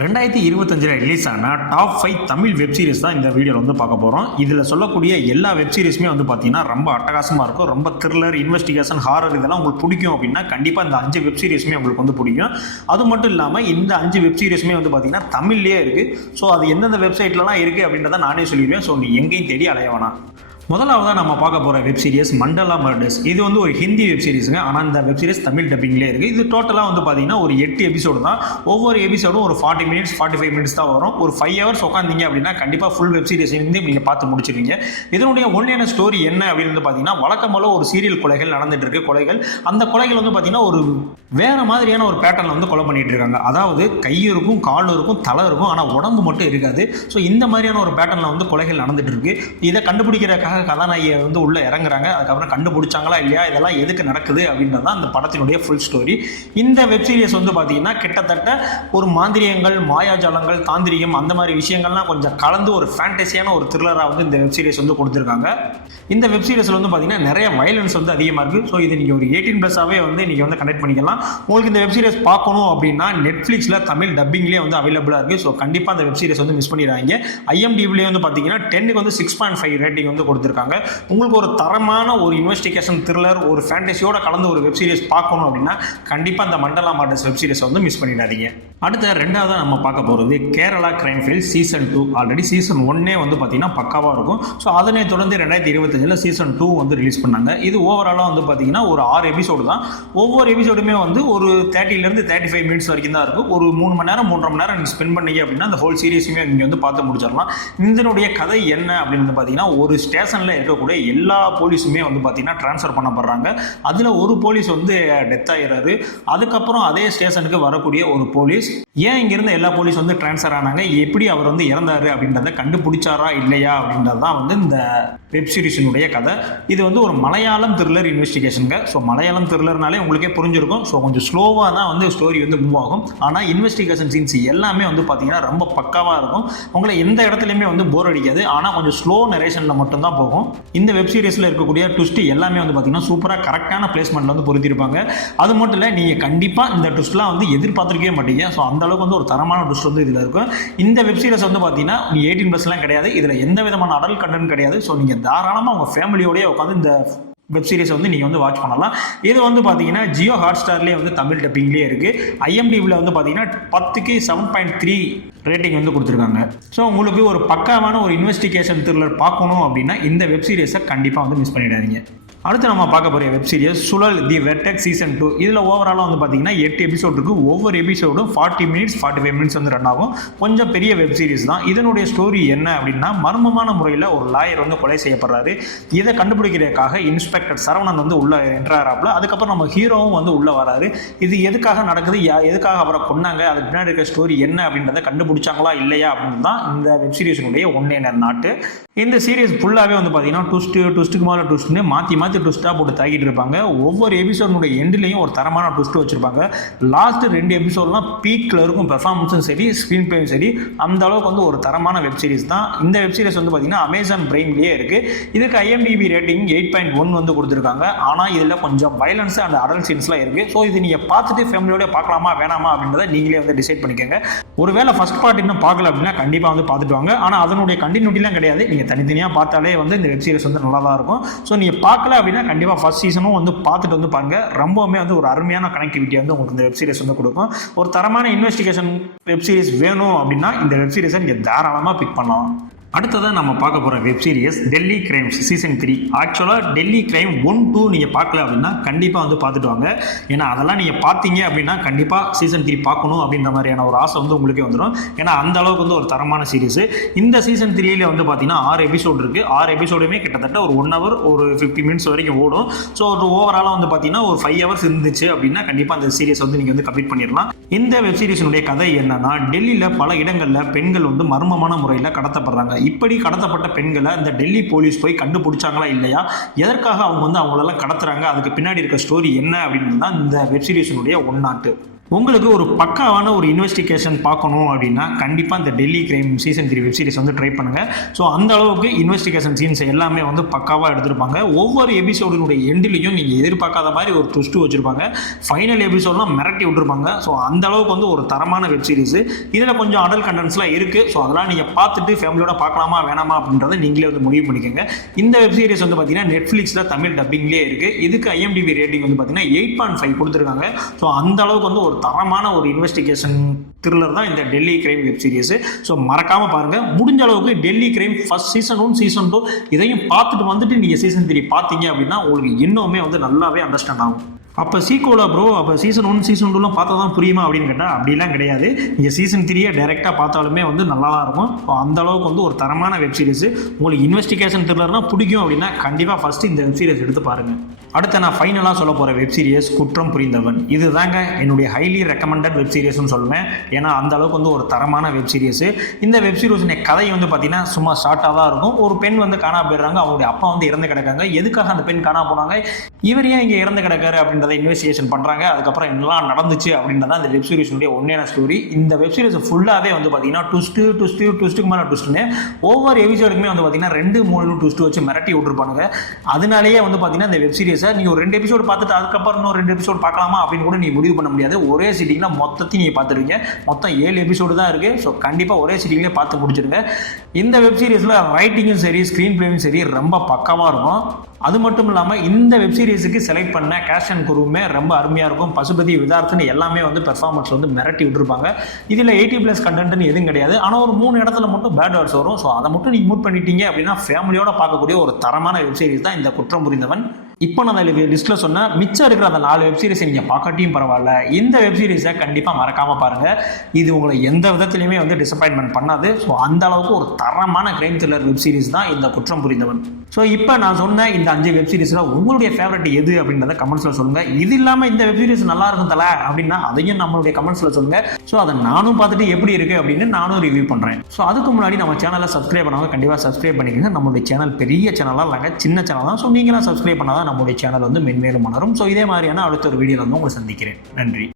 2025 release ஆன top 5 Tamil web series தான் இந்த வீடியோவில் வந்து பார்க்க போகிறோம். இதில் சொல்லக்கூடிய எல்லா வெப் சீரிஸுமே வந்து பார்த்தீங்கன்னா ரொம்ப அட்டகாசமாக இருக்கும். ரொம்ப த்ரில்லர், இன்வெஸ்டிகேஷன், ஹாரர் இதெல்லாம் உங்களுக்கு பிடிக்கும் அப்படின்னா கண்டிப்பாக இந்த 5 வெப் சீரிஸுமே உங்களுக்கு வந்து பிடிக்கும். அது மட்டும் இல்லாமல் இந்த 5 வெப் சீரிஸுமே வந்து பார்த்தீங்கன்னா தமிழ்லேயே இருக்குது. ஸோ அது எந்தெந்த வெப்சைட்லலாம் இருக்குது அப்படின்றத நானே சொல்லிடுவேன். ஸோ நீ எங்கேயும் தேடி அலைய வேணாம். முதலாவதாக நம்ம பார்க்க போகிற வெப் சீரிஸ் மண்டலா மர்டர்ஸ். இது வந்து ஒரு ஹிந்தி வெப் சீரிஸுங்க. ஆனால் இந்த வெப் சீரிஸ் தமிழ் டப்பிங்லேயே இருக்குது. இது டோட்டலாக வந்து பார்த்தீங்கன்னா ஒரு 8 எபிசோடு தான். ஒவ்வொரு எபிசோடும் ஒரு 40 மினிட்ஸ் 45 மினிட்ஸ் தான் வரும். ஒரு 5 ஹவர்ஸ் உட்காந்திங்க அப்படின்னா கண்டிப்பாக ஃபுல் வெப் சீரிஸ் வந்து நீங்கள் பார்த்து முடிச்சிருவீங்க. இதனுடைய ஒன்லைன ஸ்டோரி என்ன அப்படின்னு வந்து பார்த்தீங்கன்னா, வழக்கம் போல ஒரு சீரியல் கொலைகள் நடந்துட்டு இருக்கு. அந்த கொலைகள் வந்து பார்த்தீங்கன்னா ஒரு வேறு மாதிரியான ஒரு பேட்டர்னில் வந்து கொலை பண்ணிட்டு இருக்காங்க. அதாவது கை இருக்கும், கால் இருக்கும், தலை இருக்கும், ஆனால் உடம்பு மட்டும் இருக்காது. ஸோ இந்த மாதிரியான ஒரு பேட்டர்னில் வந்து கொலைகள் நடந்துட்டு இருக்கு. இதை கண்டுபிடிக்கிறதுக்காக கதாநாயகியை வந்து உள்ள இறங்குறாங்க. அதுக்கப்புறம் கண்டுபிடிச்சாங்களா இல்லையா, இதெல்லாம் எதுக்கு நடக்குது அப்படின்றது தான் அந்த படத்தினுடைய ஃபுல் ஸ்டோரி. இந்த வெப் சீரிஸ் வந்து பார்த்தீங்கன்னா கிட்டத்தட்ட ஒரு மாந்திரியங்கள், மாயாஜாலங்கள், தாந்திரிகம் அந்த மாதிரி விஷயங்கள்லாம் கொஞ்சம் கலந்து ஒரு ஃபேண்டசியான ஒரு த்ரில்லராக வந்து இந்த வெப் சீரிஸ் வந்து கொடுத்துருக்காங்க. இந்த வெப் சீரிஸில் வந்து பார்த்தீங்கன்னா நிறைய வயலன்ஸ் வந்து அதிகமாக இருக்குது. ஸோ இது நீங்கள் ஒரு 18+ வந்து நீங்கள் வந்து கனெக்ட் பண்ணிக்கலாம். உங்களுக்கு இந்த வெப் சீரிஸ் பார்க்கணும் அப்படின்னா நெட்ஃப்ளிக்ஸில் தமிழ் டப்பிங்லேயே வந்து அவைலபிளாக இருக்குது. ஸோ கண்டிப்பாக அந்த வெப் சீரிஸ் வந்து மிஸ் பண்ணிடுறாங்க. IMDbலேயே வந்து பார்த்தீங்கன்னா 10க்கு வந்து 6.5 ரேட்டிங் வந்து கொடுத்துருக்காங்க. உங்களுக்கு ஒரு தரமான ஒரு இன்வெஸ்டிகேஷன் த்ரில்லர், ஒரு ஃபேண்டசியோட கலந்து ஒரு வெப் சீரிஸ் பார்க்கணும் அப்படின்னா கண்டிப்பாக அந்த மண்டலா மர்டர்ஸ் வெப் சீரிஸை வந்து மிஸ் பண்ணிடாதீங்க. அடுத்த ரெண்டாவதாக நம்ம பார்க்க போகிறது Kerala crime files season 2. Already season 1 வந்து பார்த்தீங்கன்னா பக்காவாக இருக்கும். ஸோ அதனை தொடர்ந்து 2025 சீசன் 2 வந்து ரிலீஸ் பண்ணாங்க. இது ஓவராலாக வந்து பார்த்தீங்கன்னா ஒரு 6 எபிசோடு தான். ஒவ்வொரு எபிசோடுமே வந்து ஒரு 30 to 35 மினிட்ஸ் வரைக்கும் தான் இருக்கும். ஒரு 3 மணி நேரம் 3.5 மணி நேரம் நீங்கள் ஸ்பெண்ட் பண்ணீங்க அப்படின்னா அந்த ஹோல் சீரிஸுமே நீங்கள் வந்து பார்த்து முடிச்சிடலாம். இதனுடைய கதை என்ன அப்படின்னு வந்து பார்த்தீங்கன்னா, ஒரு ஸ்டேஷனில் இருக்கக்கூடிய எல்லா போலீஸுமே வந்து பார்த்தீங்கன்னா ட்ரான்ஸ்ஃபர் பண்ணப்படுறாங்க. அதில் ஒரு போலீஸ் வந்து டெத் ஆகிறாரு. அதுக்கப்புறம் அதே ஸ்டேஷனுக்கு வரக்கூடிய ஒரு போலீஸ் ஏன் இங்கிருந்து எல்லா போலீஸ் வந்து ட்ரான்ஸ்ஃபர் ஆனாங்க, எப்படி அவர் வந்து இறந்தாரு அப்படின்றத கண்டுபிடிச்சாரா இல்லையா அப்படின்றது தான் வந்து இந்த வெப் சீரிஸினுடைய கதை. இது வந்து ஒரு மலையாளம் த்ரில்லர் இன்வெஸ்டிகேஷனுங்க. ஸோ மலையாளம் த்ரில்லர்னாலே உங்களுக்கே புரிஞ்சிருக்கும். ஸோ கொஞ்சம் ஸ்லோவாக தான் வந்து ஸ்டோரி வந்து மூவ் ஆகும். ஆனால் இன்வெஸ்டிகேஷன் சீன்ஸ் எல்லாமே வந்து பார்த்தீங்கன்னா ரொம்ப பக்காவாக இருக்கும். உங்களை எந்த இடத்துலையுமே வந்து போர் அடிக்காது. ஆனால் கொஞ்சம் ஸ்லோ நரேஷனில் மட்டும்தான் போகும். இந்த வெப் சீரிஸில் இருக்கக்கூடிய ட்விஸ்ட் எல்லாமே வந்து பார்த்தீங்கன்னா சூப்பராக கரெக்டான பிளேஸ்மெண்ட்டில் வந்து பொருத்திருப்பாங்க. அது மட்டும் இல்லை, நீங்கள் கண்டிப்பாக இந்த ட்விஸ்ட்லாம் வந்து எதிர்பார்த்துருக்கவே மாட்டீங்க. ஸோ அந்த அளவுக்கு வந்து ஒரு தரமான ட்விஸ்ட் வந்து இதில் இருக்கும். இந்த வெப் சீரிஸ் வந்து பார்த்தீங்கன்னா 18+லாம் கிடையாது. இதில் எந்த விதமான அடல்ட் கண்டென்ட் கிடையாது. ஸோ நீங்கள் தாராளமாக உங்கள் ஃபேமிலியோடய உட்காந்து இந்த வெப் சீரிஸ் வந்து நீங்கள் வந்து வாட்ச் பண்ணலாம். இது வந்து பார்த்தீங்கன்னா ஜியோ ஹாட்ஸ்டார்லேயே வந்து தமிழ் டப்பிங்லேயே இருக்குது. IMDbல வந்து பார்த்தீங்கன்னா 10க்கு 7.3 ரேட்டிங் வந்து கொடுத்துருக்காங்க. ஸோ உங்களுக்கு ஒரு பக்காவான ஒரு இன்வெஸ்டிகேஷன் த்ரில்லர் பார்க்கணும் அப்படின்னா இந்த வெப் சீரிஸை கண்டிப்பாக வந்து மிஸ் பண்ணிடாதீங்க. அடுத்து நம்ம பார்க்க போகிற வெப் சீரிஸ் சுழல் தி வெர்டெக்ஸ் சீசன் 2. இதில் ஓவராலாக வந்து பார்த்தீங்கன்னா 8 எபிசோட் இருக்குது. ஒவ்வொரு எபிசோடும் 40 மினிட்ஸ் 45 மினிட்ஸ் வந்து ரன் ஆகும். கொஞ்சம் பெரிய வெப் சீரிஸ் தான். இதனுடைய ஸ்டோரி என்ன அப்படின்னா, மர்மமான முறையில் ஒரு லாயர் வந்து கொலை செய்யப்படுறாரு. இதை கண்டுபிடிக்கிறதுக்காக இன்ஸ்பெக்டர் சரவணன் வந்து உள்ள என்ட்ராராப்ல. அதுக்கப்புறம் நம்ம ஹீரோவும் வந்து உள்ள வராரு. இது எதுக்காக நடக்குது, எதுக்காக அவரை கொன்னாங்க, அதுக்கு பின்னாடி இருக்க ஸ்டோரி என்ன அப்படின்றத கண்டுபிடிச்சாங்களா இல்லையா அப்படின்னு தான் இந்த வெப் சீரிஸினுடைய ஒன்லைனர் நாட்டு. இந்த சீரிஸ் ஃபுல்லாகவே வந்து பார்த்தீங்கன்னா ட்விஸ்ட்டுக்கு மேலே ட்விஸ்ட்னு மாற்றி ட்விஸ்ட்டாக போட்டு தாக்கிட்டு இருப்பாங்க. ஒவ்வொரு எபிசோடனுடைய எண்ட்லையும் ஒரு தரமான ட்விஸ்ட் வச்சிருப்பாங்க. லாஸ்ட் 2 எபிசோட்லாம் பீக்கில் இருக்கும். பெர்ஃபார்மன்ஸும் சரி, ஸ்க்ரீன் பிளேயும் சரி, அந்த அளவுக்கு வந்து ஒரு தரமான வெப் சீரிஸ் தான். இந்த வெப் சீரிஸ் வந்து பார்த்தீங்கன்னா Amazon Primeலேயே இருக்குது. இதுக்கு IMDb ரேட்டிங் 8.1 வந்து கொடுத்துருக்காங்க. ஆனால் இதில் கொஞ்சம் வயலன்ஸ் அண்ட் அடல்ட் சீன்ஸ்லாம் இருக்குது. ஸோ இது நீங்கள் பார்த்துட்டு ஃபேமிலியோட பார்க்கலாமா வேணாமா அப்படின்றத நீங்களே வந்து டிசைட் பண்ணிக்கோங்க. ஒருவேளை ஃபர்ஸ்ட் பார்ட் இன்னும் பார்க்கல அப்படின்னா கண்டிப்பாக வந்து பார்த்துட்டு வாங்க. ஆனால் அதனுடைய கண்டினியூட்டிலாம் கிடையாது. நீங்கள் தனித்தனியாக பார்த்தாலே வந்து இந்த வெப் சீரிஸ் வந்து நல்லா தான் இருக்கும். ஸோ நீங்கள் பார்க்கல அப்படின்னா கண்டிப்பாக ஃபர்ஸ்ட் சீசனும் வந்து பார்த்துட்டு வந்து பாருங்க. ரொம்பவுமே வந்து ஒரு அருமையான கனெக்டிவிட்டி வந்து உங்களுக்கு இந்த வெப் சீரிஸ் வந்து கொடுக்கும். ஒரு தரமான இன்வெஸ்டிகேஷன் வெப் சீரிஸ் வேணும் அப்படின்னா இந்த வெப் சீரிஸை நீங்கள் தாராளமாக பிக் பண்ணலாம். அடுத்ததாக நம்ம பார்க்க போகிற web series Delhi crimes season 3. ஆக்சுவலாக டெல்லி கிரைம் 1, 2 நீங்கள் பார்க்கல அப்படின்னா கண்டிப்பாக வந்து பார்த்துட்டு வாங்க. ஏன்னா அதெல்லாம் நீங்கள் பார்த்தீங்க அப்படின்னா கண்டிப்பாக சீசன் 3 பார்க்கணும் அப்படின்ற மாதிரியான ஒரு ஆசை வந்து உங்களுக்கே வந்துடும். ஏன்னா அந்த அளவுக்கு வந்து ஒரு தரமான சீரிஸ். இந்த சீசன் 3ல வந்து பார்த்தீங்கன்னா 6 எபிசோடு இருக்குது. 6 எபிசோடுமே கிட்டத்தட்ட ஒரு 1 hour ஒரு 50 மினிட்ஸ் வரைக்கும் ஓடும். ஸோ ஒரு ஓவராலாக வந்து பார்த்தீங்கன்னா ஒரு 5 hours இருந்துச்சு அப்படின்னா கண்டிப்பாக அந்த சீரிஸ் வந்து நீங்கள் வந்து கம்ப்ளீட் பண்ணிடலாம். இந்த வெப் சீரிஸினுடைய கதை என்னன்னா, டெல்லியில் பல இடங்களில் பெண்கள் வந்து மர்மமான முறையில் கடத்தப்படுறாங்க. இப்படி கடத்தப்பட்ட பெண்களை இந்த டெல்லி போலீஸ் போய் கண்டுபிடிச்சாங்களா இல்லையா, எதற்காக அவங்க வந்து அவங்களெல்லாம் கடத்துறாங்க, அதுக்கு பின்னாடி இருக்க ஸ்டோரி என்ன அப்படின்னு தான் இந்த வெப் சீரிஸினுடைய ஒன்னாட்டு. உங்களுக்கு ஒரு பக்காவான ஒரு இன்வெஸ்டிகேஷன் பார்க்கணும் அப்படின்னா கண்டிப்பாக இந்த Delhi crime season 3 web series வந்து ட்ரை பண்ணுங்கள். ஸோ அந்த அளவுக்கு இன்வெஸ்டிகேஷன் சீன்ஸ் எல்லாமே வந்து பக்காவாக எடுத்திருப்பாங்க. ஒவ்வொரு எபிசோடினுடைய எண்டிலையும் நீங்கள் எதிர்பார்க்காத மாதிரி ஒரு ட்விஸ்ட்டு வச்சுருப்பாங்க. ஃபைனல் எபிசோட்லாம் மிரட்டி விட்டுருப்பாங்க. ஸோ அந்த அளவுக்கு வந்து ஒரு தரமான வெப் சீரிஸ். இதில் கொஞ்சம் அடல் கண்டென்ட்ஸ்லாம் இருக்குது. ஸோ அதெல்லாம் நீங்கள் பார்த்துட்டு ஃபேமிலியோட பார்க்கலாமா வேணாமா அப்படின்றத நீங்களே வந்து முடிவு பண்ணிக்கோங்க. இந்த வெப் சீரிஸ் வந்து பார்த்தீங்கன்னா நெட்ஃப்ளிக்ஸில் தமிழ் டப்பிங்லேயே இருக்குது. இதுக்கு IMDb ரேட்டிங் வந்து பார்த்தீங்கன்னா 8.5 கொடுத்துருக்காங்க. ஸோ அந்த அளவுக்கு வந்து ஒரு தரமான ஒரு இன்வெஸ்டிகேஷன் த்ரில்லர் தான் இந்த Delhi crime web series. So மறக்காம பாருங்க. முடிஞ்ச அளவுக்கு Delhi crime first season 1 season 2 இதையும் பார்த்துட்டு வந்துட்டு நீங்க சீசன் 3 பார்த்தீங்க அப்படின்னா உங்களுக்கு இன்னுமே வந்து நல்லாவே அண்டர்ஸ்டாண்ட் ஆகும். அப்போ சீக்கோலா ப்ரோ, அப்போ சீசன் 1 சீசன் 2லாம் பார்த்தா தான் புரியுமா அப்படின்னு கேட்டால் அப்படிலாம் கிடையாது. நீங்கள் சீசன் 3 டைரெக்டாக பார்த்தாலுமே வந்து நல்லா தான் இருக்கும். ஸோ அந்த அளவுக்கு வந்து ஒரு தரமான வெப் சீரிஸ். உங்களுக்கு இன்வெஸ்டிகேஷன் த்ரில்லர்னா பிடிக்கும் அப்படின்னா கண்டிப்பாக ஃபஸ்ட்டு இந்த வெப் சீரிஸ் எடுத்து பாருங்கள். அடுத்து நான் ஃபைனலாக சொல்ல போகிற வெப் சீரிஸ் குற்றம் புரிந்தவன். இது தாங்க என்னுடைய ஹைலி ரெக்கமெண்டட் வெப் சீரிஸ்னு சொல்லுவேன். ஏன்னா அந்த அளவுக்கு வந்து ஒரு தரமான வெப் சீரிஸ். இந்த வெப் சீரிஸுடைய கதை வந்து பார்த்தீங்கன்னா சும்மா ஷார்ட்டாக தான் இருக்கும். ஒரு பெண் வந்து காணா போயிடுறாங்க. அவங்களுடைய அப்பா வந்து இறந்து கிடக்காங்க. எதுக்காக அந்த பெண் காணா போனாங்க, இவர் ஏன் இங்கே இறந்து கிடக்காரு அப்படின்றத இன்வெஸ்டிகேஷன் பண்ணுறாங்க. அதுக்கப்புறம் என்னெல்லாம் நடந்துச்சு அப்படின்றத இந்த வெப் சீரிஸுடைய உண்மையான ஸ்டோரி. இந்த வெப் சீரிஸ் ஃபுல்லாகவே வந்து பார்த்தீங்கன்னா ட்விஸ்ட்டுக்கு மேலே ட்விஸ்ட்டுன்னு ஒவ்வொரு எபிசோடுக்குமே வந்து பார்த்தீங்கன்னா 2-3 ட்விஸ்ட் வச்சு மிரட்டி விட்டுருப்பானுங்க. அதனாலேயே வந்து பார்த்தீங்கன்னா இந்த வெப் சீரிஸ் நீங்கள் ஒரு 2 எபிசோடு பார்த்துட்டு அதுக்கப்புறம் இன்னும் 2 எபிசோடு பார்க்கலாமா அப்படின்னு கூட நீங்கள் முடிவு பண்ண முடியாது. ஒரே சிட்டிங்கில் மொத்தத்தையும் நீங்கள் பார்த்துருவீங்க. மொத்தம் 7 எபிசோடு தான் இருக்குது. ஸோ கண்டிப்பாக ஒரே சிட்டிங்லேயே பார்த்து முடிச்சிருங்க. இந்த வெப் சீரிஸில் ரைட்டிங்கும் சரி ஸ்க்ரீன் பிளேயும் சரி ரொம்ப பக்காவாக இருக்கும். அது மட்டும் இல்லாமல் இந்த வெப் சீரிஸுக்கு செலக்ட் பண்ண கேஷ் அண்ட் குருவுமே ரொம்ப அருமையாக இருக்கும். பசுபதி விதார்த்தன்னு எல்லாமே வந்து பெர்ஃபார்மன்ஸ் வந்து மிரட்டி விட்டுருப்பாங்க. இதில் 80+ கண்டென்ட்னு எதுவும் கிடையாது. ஆனால் ஒரு 3 இடத்துல மட்டும் பேட் வேர்ட்ஸ் வரும். ஸோ அதை மட்டும் நீங்கள் மூட் பண்ணிட்டீங்க அப்படின்னா ஃபேமிலியோட பார்க்கக்கூடிய ஒரு தரமான வெப் சீரிஸ் தான் இந்த குற்றம் புரிந்தவன். இப்போ நான் அந்த லிஸ்ட்டில் சொன்னால் மிச்சம் இருக்கிற அந்த 4 வெப் சீரிஸை நீங்கள் பார்க்காட்டியும் பரவாயில்ல, இந்த வெப் சீரிஸை கண்டிப்பாக மறக்காமல் பாருங்கள். இது உங்களை எந்த விதத்துலையுமே வந்து டிசப்பாயின்மெண்ட் பண்ணாது. ஸோ அந்த அளவுக்கு ஒரு தரமான கிரைம் த்ரில்லர் வெப் சீரிஸ் தான் இந்த குற்றம் புரிந்தவன். ஸோ இப்போ நான் சொன்ன இந்த 5 வெப் சீரிஸில் உங்களுடைய ஃபேவரட் எது அப்படின்றத கமெண்ட்ஸில் சொல்லுங்கள். இது இல்லாமல் இந்த வெப் சீரிஸ் நல்லா இருக்கும் தல அப்படின்னா அதையும் நம்மளுடைய கமெண்ட்ஸில் சொல்லுங்கள். ஸோ அதை நானும் பார்த்துட்டு எப்படி இருக்குது அப்படின்னு நானும் ரிவ்யூ பண்ணுறேன். ஸோ அதுக்கு முன்னாடி நம்ம சேனலை சப்ஸ்கிரைப் பண்ணாங்க கண்டிப்பாக சப்ஸ்கிரைப் பண்ணிக்கோங்க. நம்மளுடைய சேனல் பெரிய சேனலாக இல்லைங்க, சின்ன சேனல் தான். ஸோ நீங்களாம் சப்ஸ்கிரைப் பண்ணாதான் நம்மளுடைய சேனல் வந்து மென்மேலும் வளரும். ஸோ இதே மாதிரியான அடுத்த ஒரு வீடியோவில் வந்து உங்களை சந்திக்கிறேன். நன்றி.